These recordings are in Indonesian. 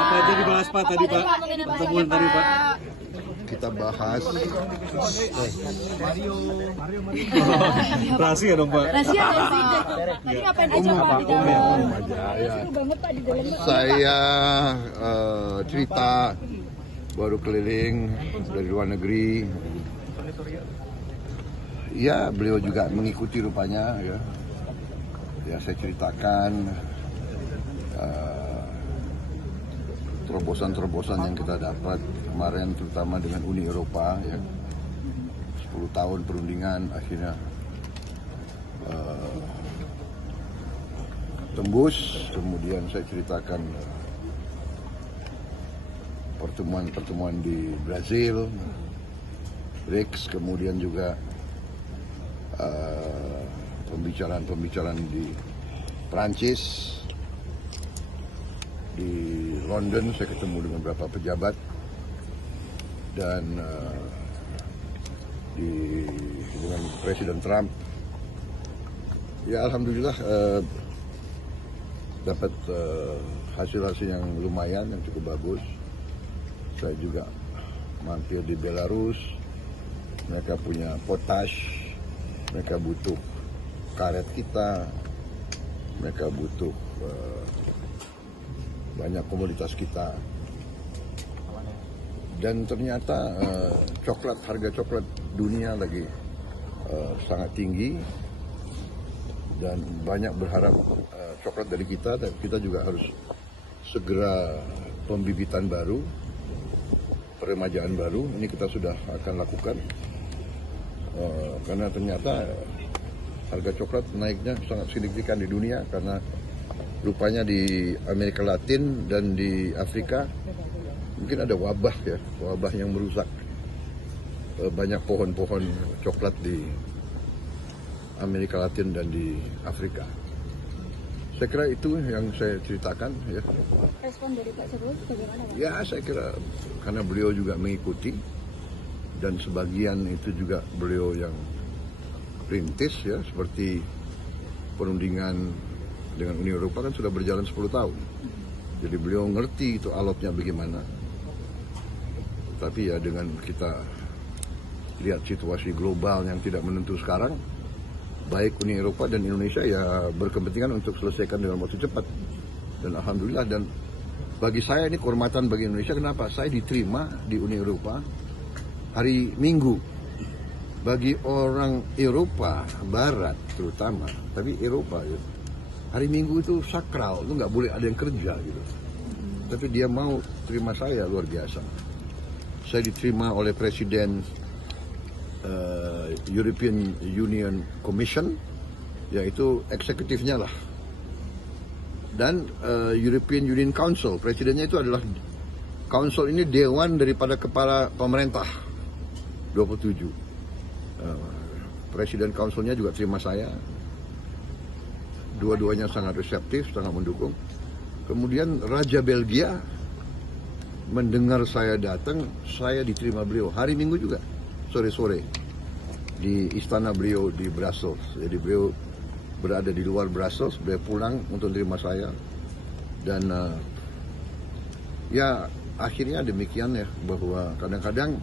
Apa aja dibahas Pak tadi Pak? Pertemuan tadi Pak. Kita bahas rahasia dong Pak. Rahasia sih. Tadi ngapain aja Pak di dalam? Seru banget Pak di dalam. saya cerita baru keliling dari luar negeri. Ya, beliau juga mengikuti rupanya ya. Ya, saya ceritakan terobosan-terobosan yang kita dapat kemarin, terutama dengan Uni Eropa ya. 10 tahun perundingan akhirnya tembus. Kemudian saya ceritakan pertemuan-pertemuan di Brazil, BRICS, kemudian juga pembicaraan di Prancis, di London saya ketemu dengan beberapa pejabat, dan dengan Presiden Trump. Ya alhamdulillah dapat hasil-hasil yang lumayan, yang cukup bagus. Saya juga mampir di Belarus, mereka punya potash. Mereka butuh karet kita, mereka butuh banyak komoditas kita. Dan ternyata harga coklat dunia lagi sangat tinggi, dan banyak berharap coklat dari kita, dan kita juga harus segera pembibitan baru, peremajaan baru. Ini kita sudah akan lakukan. Karena ternyata harga coklat naiknya sangat signifikan di dunia, karena rupanya di Amerika Latin dan di Afrika mungkin ada wabah yang merusak banyak pohon-pohon coklat di Amerika Latin dan di Afrika. Saya kira itu yang saya ceritakan ya. Respon dari Pak Jokowi bagaimana Pak? Ya, saya kira karena beliau juga mengikuti, dan sebagian itu juga beliau yang rintis ya, seperti perundingan dengan Uni Eropa kan sudah berjalan 10 tahun. Jadi beliau ngerti itu alotnya bagaimana. Tapi ya dengan kita lihat situasi global yang tidak menentu sekarang, baik Uni Eropa dan Indonesia ya berkepentingan untuk selesaikan dengan waktu cepat. Dan alhamdulillah, dan bagi saya ini kehormatan bagi Indonesia. Kenapa? Saya diterima di Uni Eropa hari Minggu. Bagi orang Eropa Barat terutama, tapi Eropa ya, hari Minggu itu sakral, itu nggak boleh ada yang kerja gitu. Tapi dia mau terima saya, luar biasa. Saya diterima oleh Presiden European Union Commission, yaitu eksekutifnya lah. Dan European Union Council, presidennya itu adalah Council ini dewan daripada kepala pemerintah 27. Presiden Councilnya juga terima saya. Dua-duanya sangat reseptif, sangat mendukung. Kemudian Raja Belgia mendengar saya datang, saya diterima beliau hari Minggu juga, sore-sore di istana beliau di Brussels. Jadi beliau berada di luar Brussels, beliau pulang untuk menerima saya. Dan ya akhirnya demikian ya, bahwa kadang-kadang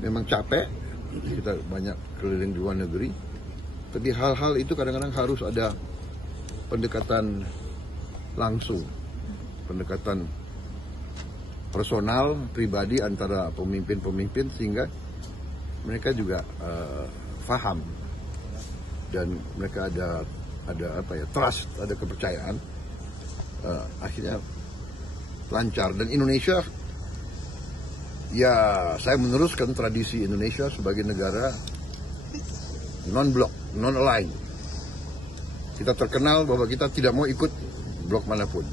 memang capek, kita banyak keliling di luar negeri, tapi hal-hal itu kadang-kadang harus ada pendekatan langsung, pendekatan personal, pribadi antara pemimpin-pemimpin, sehingga mereka juga paham, dan mereka ada trust, ada kepercayaan, akhirnya lancar. Dan Indonesia, ya saya meneruskan tradisi Indonesia sebagai negara non-blok, non-align. Kita terkenal bahwa kita tidak mau ikut blok manapun.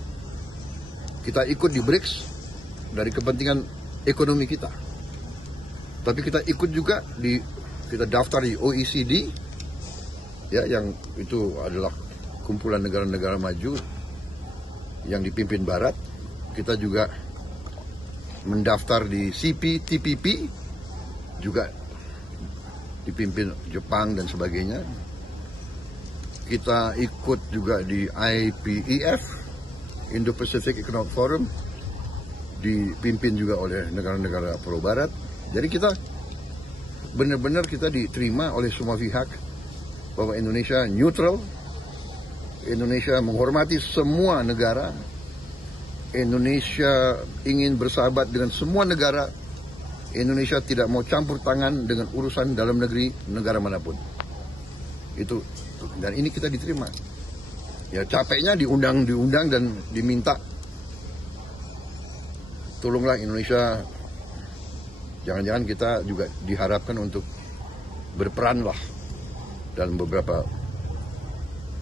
Kita ikut di BRICS dari kepentingan ekonomi kita. Tapi kita ikut juga kita daftar di OECD, ya, yang itu adalah kumpulan negara-negara maju yang dipimpin Barat. Kita juga mendaftar di CPTPP, juga dipimpin Jepang dan sebagainya. kita ikut juga di IPEF, Indo-Pacific Economic Forum, dipimpin juga oleh negara-negara Pulau Barat. Jadi kita benar-benar kita diterima oleh semua pihak bahwa Indonesia neutral, Indonesia menghormati semua negara, Indonesia ingin bersahabat dengan semua negara, Indonesia tidak mau campur tangan dengan urusan dalam negeri negara manapun. Itu, dan ini kita diterima. Ya capeknya diundang dan diminta, tolonglah Indonesia, jangan-jangan kita juga diharapkan untuk berperan lah dalam beberapa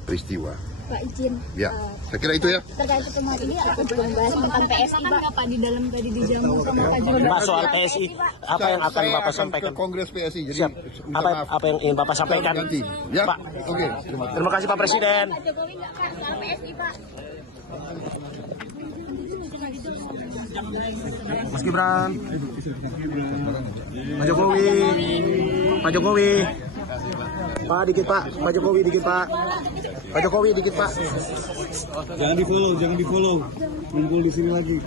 peristiwa. Pak izin. Ya, saya kira itu ya. Terkait pertemuan ini apa belum bahas tentang PSI kan Pak di dalam tadi dijamu sama Pak Jokowi. Pak soal PSI, apa yang akan Bapak sampaikan? Ke Kongres PSI. Jadi apa yang ingin Bapak sampaikan? Nanti. Ya, Pak. Oke. Terima kasih Pak Presiden. Pak Jokowi nggak kan soal PSI Pak. Mas Gibran, Pak Jokowi, Pak dikit Pak, Pak Jokowi dikit Pak, Pak Jokowi dikit Pak. Jangan di follow, ngumpul di sini lagi.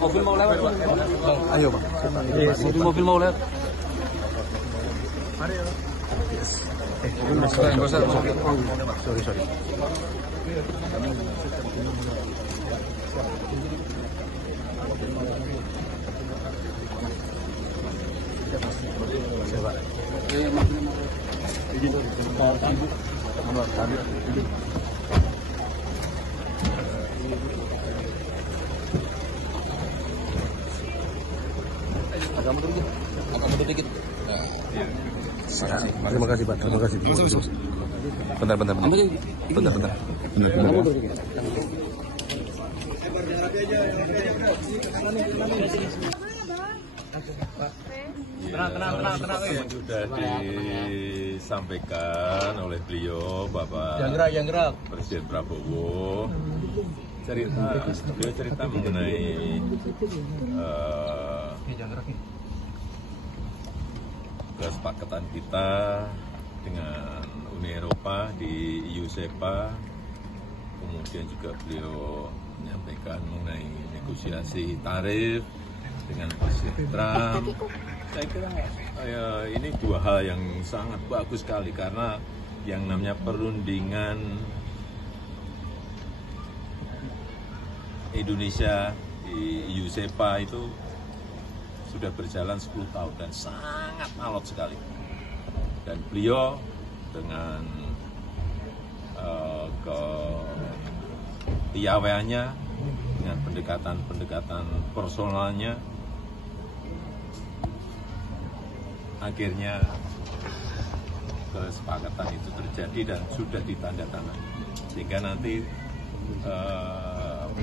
Mobil mau lewat. Ayo Pak. Mobil mau lewat. Sorry. Terima kasih Pak. Terima kasih. Bentar. Tenang. Sudah disampaikan oleh beliau Bapak Presiden Prabowo. Beliau cerita mengenai kesepakatan kita dengan Uni Eropa di USEPA, kemudian juga beliau menyampaikan mengenai negosiasi tarif dengan Presiden Trump. Saya kira ini dua hal yang sangat bagus sekali karena yang namanya perundingan Indonesia di USEPA itu sudah berjalan 10 tahun dan sangat alot sekali. Dan beliau dengan kepiawaiannya, dengan pendekatan personalnya, akhirnya kesepakatan itu terjadi dan sudah ditandatangani. Sehingga nanti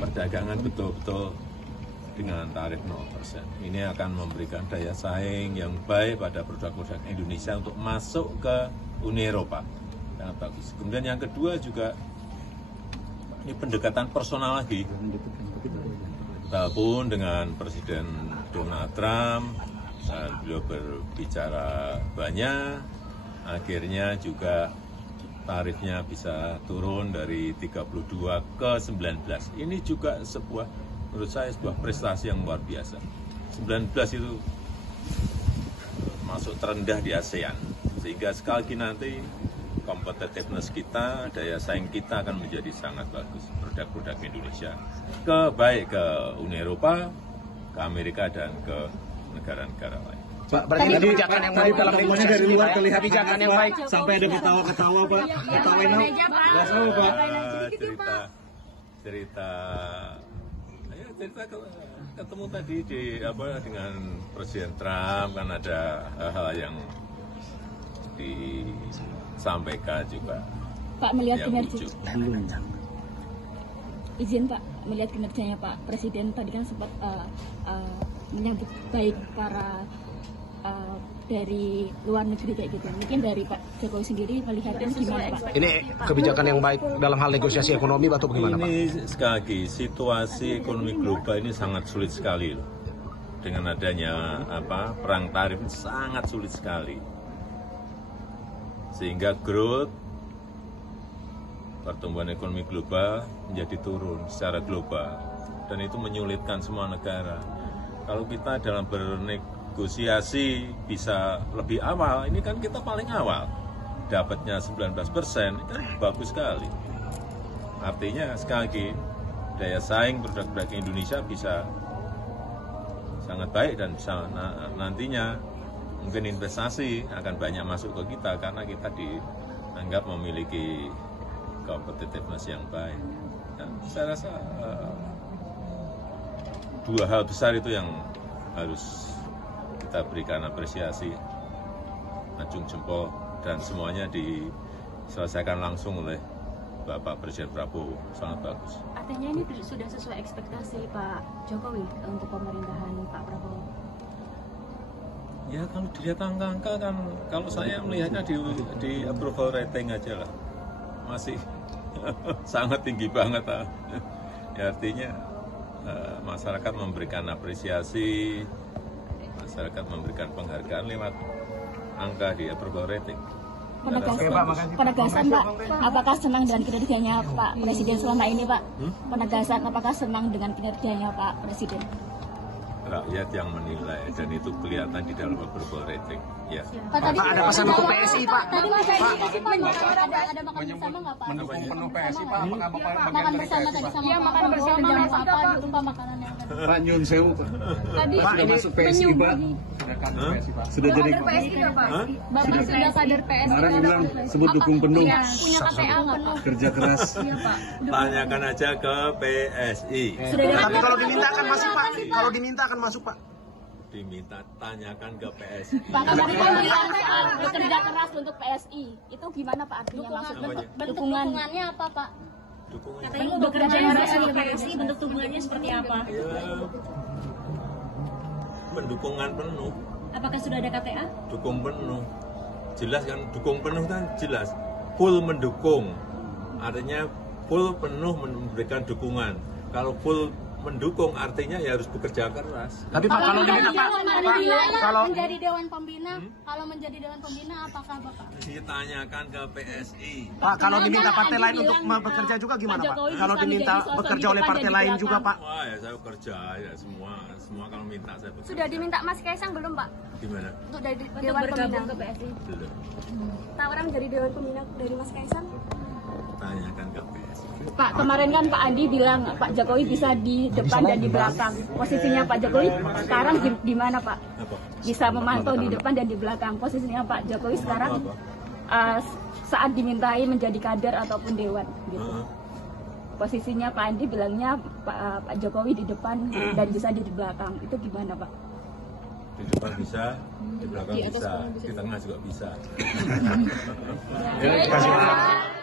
perdagangan betul-betul dengan tarif 0%. Ini akan memberikan daya saing yang baik pada produk-produk Indonesia untuk masuk ke Uni Eropa. Sangat bagus. Kemudian yang kedua juga, ini pendekatan personal lagi. Walaupun dengan Presiden Donald Trump, dan beliau berbicara banyak, akhirnya juga tarifnya bisa turun dari 32 ke 19. Ini juga menurut saya sebuah prestasi yang luar biasa. 19 itu masuk terendah di ASEAN. Sehingga sekali lagi nanti competitiveness kita, daya saing kita akan menjadi sangat bagus. Produk-produk Indonesia baik ke Uni Eropa, ke Amerika, dan ke negara-negara lain. Pak, berarti kebijakan yang baik dalam negosiasi dari luar terlihat kebijakan yang baik sampai ada ketawa-ketawa Pak. Ketawain Pak. Cerita ketemu tadi dengan Presiden Trump, kan ada hal-hal yang disampaikan juga. Pak melihat kinerja. Izin Pak, melihat kinerjanya Pak Presiden tadi kan sempat menyambut baik para dari luar negeri kayak gitu. Mungkin dari Pak Jokowi sendiri melihatnya gimana Pak? Ini kebijakan yang baik dalam hal negosiasi ekonomi atau bagaimana Pak? Ini sekali lagi situasi ekonomi global ini sangat sulit sekali loh. Dengan adanya perang tarif sangat sulit sekali. Sehingga growth pertumbuhan ekonomi global menjadi turun secara global dan itu menyulitkan semua negara. Kalau kita dalam bernegosiasi bisa lebih awal, ini kan kita paling awal dapatnya 19%, kan bagus sekali. Artinya sekali lagi daya saing produk-produk Indonesia bisa sangat baik dan bisa nantinya mungkin investasi akan banyak masuk ke kita karena kita dianggap memiliki competitiveness yang baik. Dan saya rasa dua hal besar itu yang harus kita berikan apresiasi, acung jempol, dan semuanya diselesaikan langsung oleh Bapak Presiden Prabowo. Sangat bagus. Artinya ini sudah sesuai ekspektasi Pak Jokowi untuk pemerintahan Pak Prabowo? Ya kalau dilihat angka-angka kan, kalau saya melihatnya di approval rating aja lah, masih sangat tinggi banget. Ya, artinya masyarakat memberikan apresiasi, masyarakat memberikan penghargaan lewat angka di approval rating. Penegasan Pak, apakah senang dengan kinerjanya Pak Presiden selama ini Pak? Penegasan, apakah senang dengan kinerjanya Pak Presiden? Rakyat yang menilai dan itu kelihatan di dalam approval rating. Ya. Pak, tadi ada pesan untuk PSI Pak. Tadi Mas Edi kasih Pak, ada makan bersama nggak Pak? Mendukung penuh PSI Pak, Makan bersama tadi sama Pak. Makan bersama jangan apa gitu Pak makanannya. Pak Nyun Sewu Pak. Tadi Sudah masuk PSI Pak. Sudah jadi PSI nggak Pak? Bapak sudah kader PSI. Orang bilang sebut dukung penuh, Punya KTA nggak Pak? kerja keras. Tanyakan aja ke PSI. Tapi kalau diminta akan masuk Pak. Kalau diminta akan masuk Pak. Diminta tanyakan ke PSI. Pak, tadi kan bilang bekerja keras untuk PSI. Itu gimana Pak artinya maksudnya? Bentuk dukungannya apa Pak? Dukungan. Katanya bekerja keras untuk PSI, bentuk dukungannya seperti apa? Ya, pendukungan penuh. Apakah sudah ada KTA? Dukung penuh. Jelas kan, dukung penuh kan jelas. Full mendukung. Artinya full penuh memberikan dukungan. Kalau full mendukung artinya ya harus bekerja keras. Tapi Pak kalau diminta Pak, kalau menjadi Dewan Pembina, kalau menjadi Dewan Pembina apakah Bapak? Ditanyakan ke PSI. Pak kalau diminta partai lain untuk bekerja juga gimana Pak? Kalau diminta bekerja oleh partai lain juga Pak? Wah ya saya bekerja ya semua kalau minta saya bekerja. Sudah diminta Mas Kaisang belum Pak? Gimana? Untuk dari Dewan Pembina ke PSI. Belum. Tawaran dari Dewan Pembina dari Mas Kaisang? Tanyakan ke PSI. Pak, kemarin kan Pak Andi bilang Pak Jokowi bisa di depan dan di belakang. Posisinya Pak Jokowi sekarang di mana Pak? Bisa memantau di depan dan di belakang. Posisinya Pak Jokowi sekarang saat dimintai menjadi kader ataupun dewan. Gitu. Posisinya Pak Andi bilangnya Pak Jokowi di depan dan bisa di belakang. Itu gimana Pak? Di depan bisa, di belakang bisa, di tengah juga bisa. Terima kasih Pak.